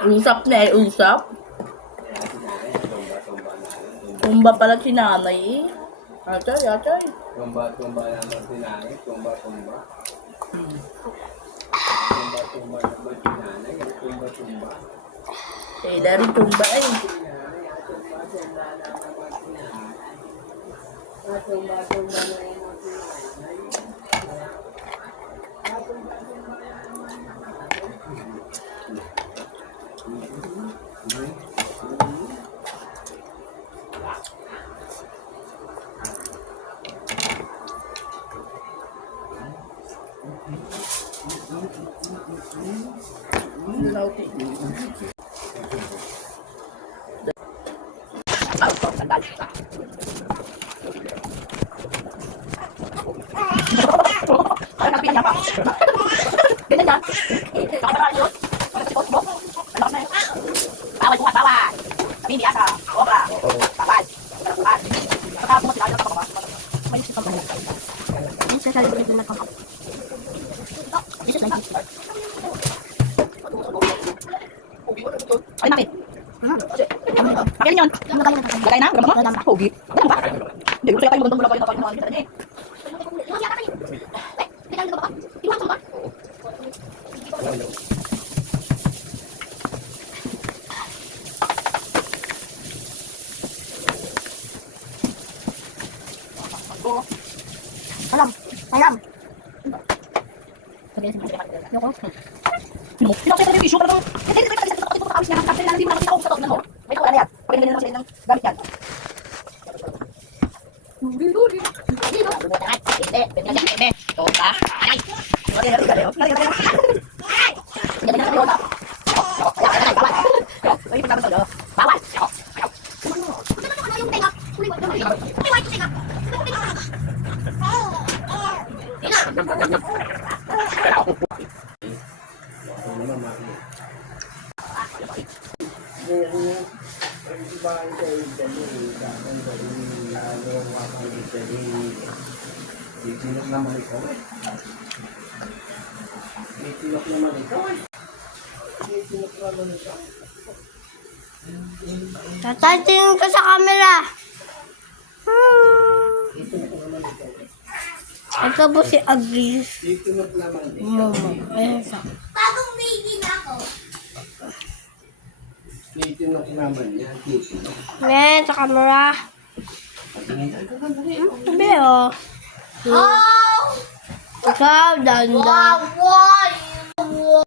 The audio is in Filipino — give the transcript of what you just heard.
Usap na eh, usap. Tumba pala si nanay eh. Atay, atay. Tumba naman si nanay. Tumba naman si nanay. Tumba. Eh, dari tumba eh. Ay, bakit? Akin yun. Lagay na? Gama mo? Pogi. Ano ba? Hindi ko sa'yo tayo magandang lagay na tayo ng mga kita niya eh. Alam. Pinakasaya tayo yung issue para daw. Hindi ko kasi ako tapos niya kasi lang din ako sa to mo. May wala na yan. Pwede na sila ng gamit yan. Tatatingin ka sa camera. Ito po si Agris. Mama. Ayan siya. Bagong baby na ako. Titinok naman niya. Ayan sa camera. Sabi oh. Oh! Ikaw, danda. Wow! Wow!